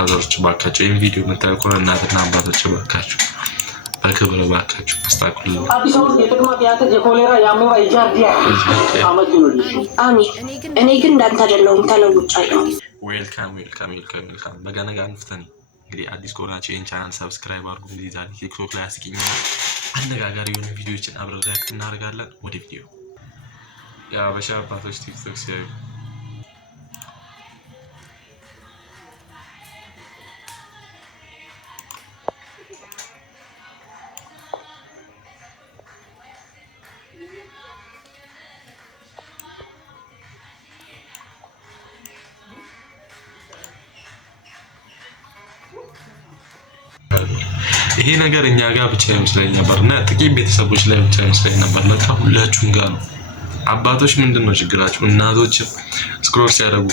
አዘሮች ባካችሁ ይሄን ቪዲዮ መታዩ ከሆነ እናትና አባቶች ባካችሁ በክብር ባካችሁ አስተካክሉልኝ። አዲሱን የጥቅማ ቢያተ የኮሌራ ያመራ ይጃርዲያ አመቱልኝ። አሚን። እኔ ግን እንዳንተ አይደለሁም ተለውጫለሁ። ዌልካም። በገነጋ አንፍተን እንግዲህ አዲስ ከሆናችሁ ይሄን ቻናል ሰብስክራይብ አድርጉ። እንግዲህ ዛሬ ቲክቶክ ላይ አስቂኝ አነጋጋሪ የሆኑ ቪዲዮዎችን አብረን ሪአክት እናደርጋለን። ወደ ቪዲዮ የአበሻ አባቶች ቲክቶክ ሲያዩ ይሄ ነገር እኛ ጋር ብቻ ይመስለኝ ነበርና ጥቂት ቤተሰቦች ላይ ብቻ ይመስለኝ ነበር። ለካ ሁላችሁም ጋር ነው። አባቶች ምንድነው ችግራችሁ? እናቶች ስክሮል ሲያደርጉ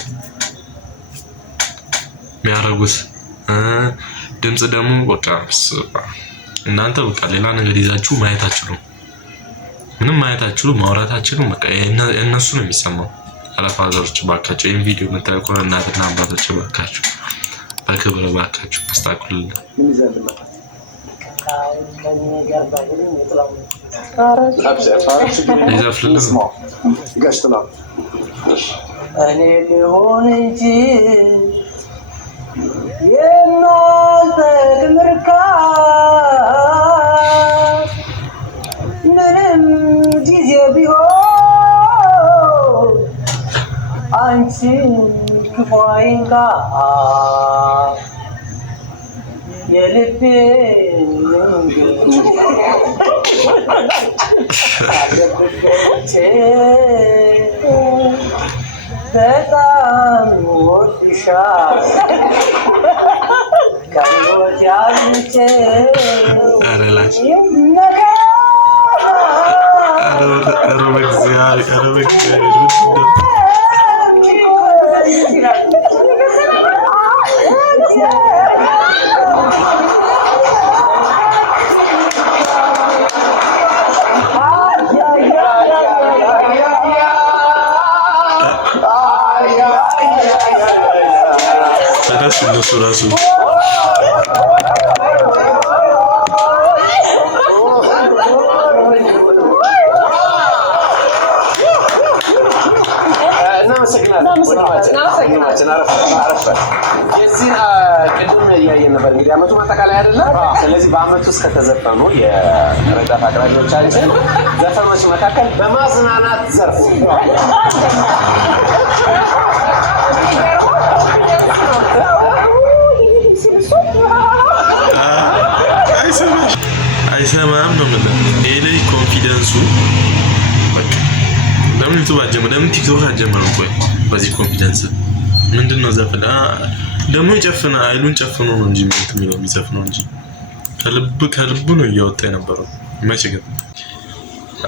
የሚያደርጉት ድምጽ ደግሞ በቃ እናንተ በቃ ሌላ ነገር ይዛችሁ ማየታችሁ ነው። ምንም ማየታችሁ ማውራታችሁ በቃ እነሱ ነው የሚሰማው። አላፋዘሮች ባካችሁ ይሄን ቪዲዮ መታዩ ከሆነ እናትና አባቶች ባካችሁ በክብር ባካችሁ አስተካክሉልኝ። እኔ ሊሆን እንጂ የእናንተ ምርካት ምንም ጊዜ ቢሆን አንቺን ክፉ አይንካት የልቤ በጣም ወድሻል ከሕይወት ያልቼ እነሱ ራሱ የዚህ ቅድም እያየን ነበር እንግዲህ አመቱ ማጠቃለያ አይደለም። ስለዚህ በአመቱ ውስጥ ከተዘፈኑ የረዳት አቅራቢዎቻችን ዘፈኖች መካከል በማዝናናት ዘርፍ አይሰማም ነው ማለት ይሄ ልጅ ኮንፊደንሱ በቃ ለምን ዩቲዩብ አጀመረ? ለምን ቲክቶክ አጀመረ? ቆይ በዚህ ኮንፊደንስ ምንድነው ዘፈን ደግሞ ይጨፍና አይሉን ጨፍኖ ነው እንጂ የሚለው የሚዘፍነው እንጂ ከልቡ ነው እያወጣ የነበረው። መቼ ግን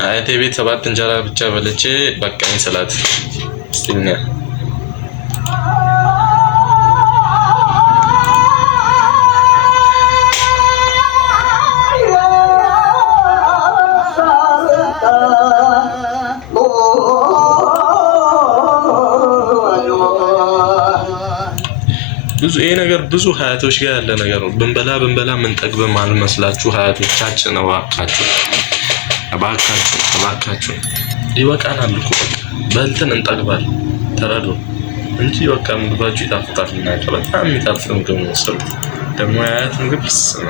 አያቴ ቤት 7 እንጀራ ብቻ በልቼ በቃኝ ሰላት እስቲኛ ብዙ ይሄ ነገር ብዙ ሀያቶች ጋር ያለ ነገር ነው። ብንበላ ምን ጠግበም አልመስላችሁ ሀያቶቻችን ነው። እባካችሁ ይበቃናል እኮ በልተን እንጠግባል ተረዱ እንጂ በቃ ምግባችሁ ይጣፍጣል። እና በጣም የሚጣፍጥ ምግብ ነው መሰሉት ደግሞ የሀያት ምግብ ይስማ።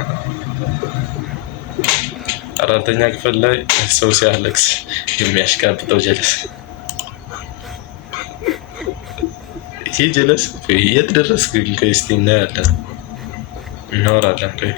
4ኛ ክፍል ላይ ሰው ሲያለቅስ የሚያሽቃብጠው ጀለስ ይሄ ጀለስ የት ደረስክ? ከስቲ እናያለን እናወራለን። ቆይ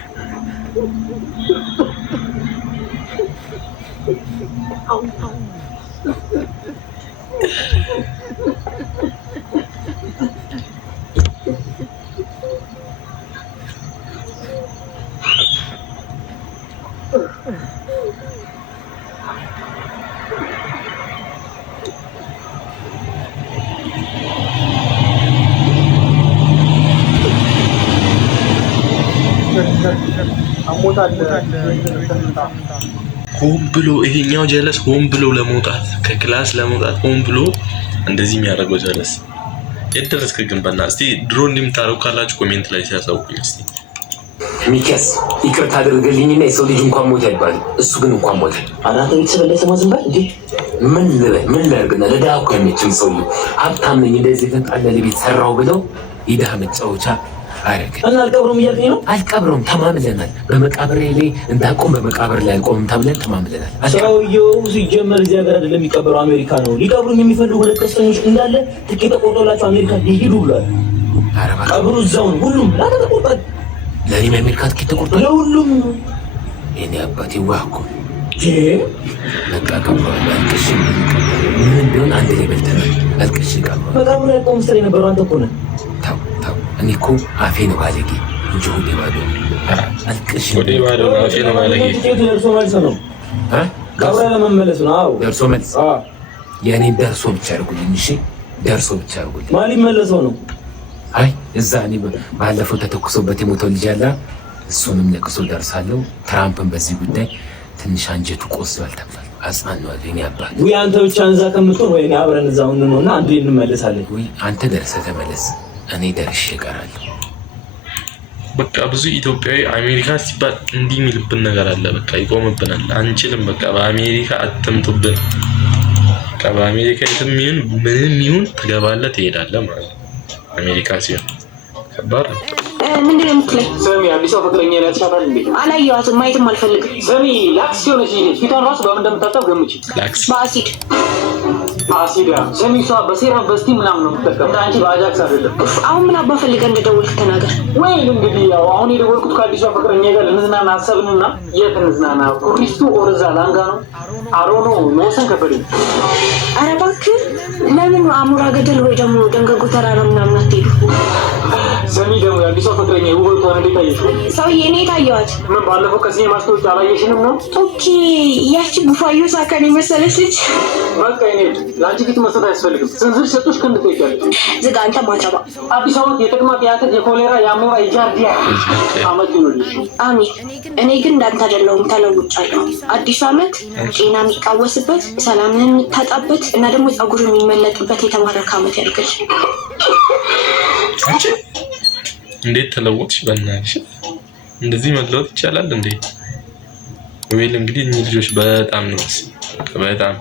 ሆን ብሎ ይሄኛው ጀለስ ሆን ብሎ ለመውጣት ከክላስ ለመውጣት ሆን ብሎ እንደዚህ የሚያደርገው ጀለስ የደረስክ ግን በእናትህ እስቲ ድሮ እንደምታረው ካላችሁ ኮሜንት ላይ ሲያሳውቁኝ እስቲ። ሚኪያስ ይቅርታ አድርግልኝና የሰው ልጅ እንኳን ሞት አይባልም። እሱ ግን እንኳን ሞት አራተ ቤተሰብ ላይ ሰማ ዝም በል እንዴ። ምን ላድርግና ለድሃ እኮ አይመችም ሰውዬው። ሀብታም ነኝ እንደዚህ የተንጣለለ ቤት ሰራው ብለው የድሃ መጫወቻ አረገ እና አልቀብረውም እያልከኝ ነው? አልቀብረውም፣ ተማምለናል። በመቃብር ላይ እንዳቆም በመቃብር ላይ አልቆምም ተብለን ተማምለናል። ሰውዬው ሲጀመር እዚህ ሀገር አይደለም የሚቀበረው አሜሪካ ነው። ሊቀብሩኝ የሚፈልጉ ሁለት ቀስተኞች እንዳለ ትኬት ተቆርጦላቸው አሜሪካ ሊሄዱ ብሏል። ቀብሩ እዛው ነው። ሁሉም ላተ ተቆርጧል። ለእኔም የአሜሪካ ትኬት ተቆርጧል ለሁሉም። የኔ አባቴ ዋኮ በቃ ቀብሯል። አልቅሽ ምን ቢሆን አንድ ላይ በልተናል። አልቅሽ ቀብሯል። መቃብሩ ላይ ቆም ስትል የነበረው አንተ እኮ ነህ። ተው እኔ እኮ አፌ ነው ባለጌ እንጂ ሆዴ ባዶ። አልቅሽ ሆዴ ባዶ ነው አፌ ነው ባለጌ። ትኬቱ ደርሶ መልስ ነው። ቀብራ ለመመለስ ነው። አዎ ደርሶ መልስ። የእኔን ደርሶ ብቻ አድርጉልኝ እሺ፣ ደርሶ ብቻ አድርጉልኝ። ማን ሊመለሰው ነው? አይ እዛ እኔ ባለፈው ተተኩሶበት የሞተው ልጅ አለ፣ እሱንም ለቅሶ ደርሳለሁ። ትራምፕን በዚህ ጉዳይ ትንሽ አንጀቱ ቆስሏል ተብሏል። አጽናኗል። የኔ አባት ወይ አንተ ብቻ እንዛ ከምትሆን ወይ እኔ አብረን እዛው እንሆንና አንዴ እንመለሳለን። ወይ አንተ ደርሰህ ተመለስ፣ እኔ ደርሼ እቀራለሁ። በቃ ብዙ ኢትዮጵያዊ አሜሪካ ሲባል እንዲህ የሚልብን ነገር አለ። በቃ ይቆምብናል፣ አንችልም። በቃ በአሜሪካ አትምጡብን። በቃ በአሜሪካ የትም ይሁን ምንም ይሁን ትገባለህ ትሄዳለህ ማለት ነው። አሜሪካ ሲሆን ከባድ ነው። ምንድን ነው የምትለኝ? ሰሚ አዲሷ ፍቅረኛ ላይ ተሻታል እንዴ? አላየኋትም፣ ማየትም አልፈልግም። ሰሚ ላክስ ሆነች ልጅ ፊቷን ራሱ በምን እንደምታጠብ ገምጪ። ላክስ በአሲድ አሲዳ ሰሚ እሷ በሴራም በስቲ ምናምን ነው የምትጠቀም እንደ አንቺ በአጃክስ አይደለም። አሁን ምን አባ ፈልገህ እንደደወልክ ተናገር። ወይ እንግዲህ ያው አሁን የደወልኩት ከአዲሷ ፍቅረኛ ጋር ልንዝናና አሰብንና የት እንዝናና? ኩሪፍቱ ኦርዛ ላንጋ ነው አሮኖ መወሰን ከበደኝ። ኧረ እባክህ ለምን አሞራ ገደል ወይ ደግሞ ደንገጎ ተራራ ምናምን አትሄዱ? ሰሚ ደግሞ የአዲሷ ፍቅረኛ ውበቷን እንዴት አየሽው? ሰውዬ እኔ ታየዋት። ምን ባለፈው ከዚህ ማስታወቂያ አላየሽንም ነው? ኦኬ ያቺ ቡፋዮ ሳካን የመሰለች ልጅ። በቃ እኔ ለአንቺ ፊት መስጠት አያስፈልግም። ስንዝር ሰጦች ክንድ ትሄጃለሽ። ዝጋ አንተ ማጫባ። አዲስ አመት የተቅማጥ የአተት የኮሌራ የአሜባ የጃርዲያ አመት ይሁንልሽ። አሜን። እኔ ግን እንዳንተ አይደለሁም፣ ተለውጫለሁ። አዲሱ አመት ጤና የሚቃወስበት፣ ሰላምህን የምታጣበት እና ደግሞ ፀጉር የሚመለጥበት የተባረከ አመት ያድርግልሽ። እንዴት ተለወጥሽ? በእናትሽ እንደዚህ መለወጥ ይቻላል እንዴ? ወይል እንግዲህ እኚህ ልጆች በጣም ነው በጣም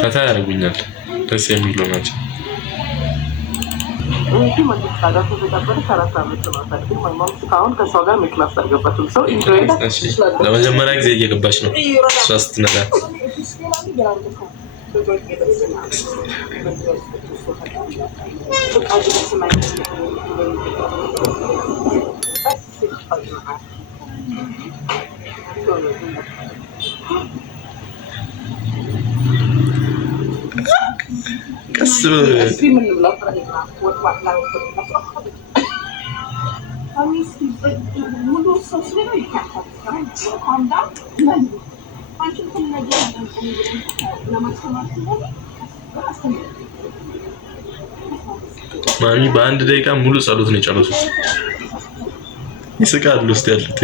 ፈታ ያደርጉኛል። ደስ የሚሉ ናቸው። ለመጀመሪያ ጊዜ እየገባች ነው እሷ ስትነዳ። ቀስ ማሚ በአንድ ደቂቃ ሙሉ ጸሎት ነው የጨረሱት። ይስቃሉ ውስጥ ያሉት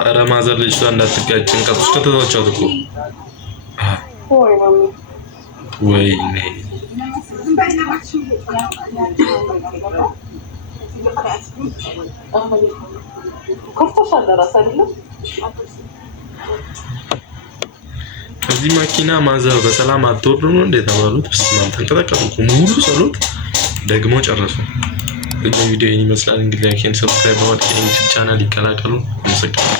ኧረ ማዘር ልጅቷ እንዳትጋጭ ጭንቀት ውስጥ ከተቷቸዋት እኮ ወይኔ ከዚህ መኪና ማዘር በሰላም አትወርዱ ነው እንዴ ተባሉት። በስማም ተንቀጠቀጡ። ሙሉ ጸሎት ደግሞ ጨረሱ። ቪዲዮ ይመስላል እንግዲህ ላይክ፣ ሰብስክራይብ በማድረግ ቻናል ይቀላቀሉ። አመሰግናለሁ።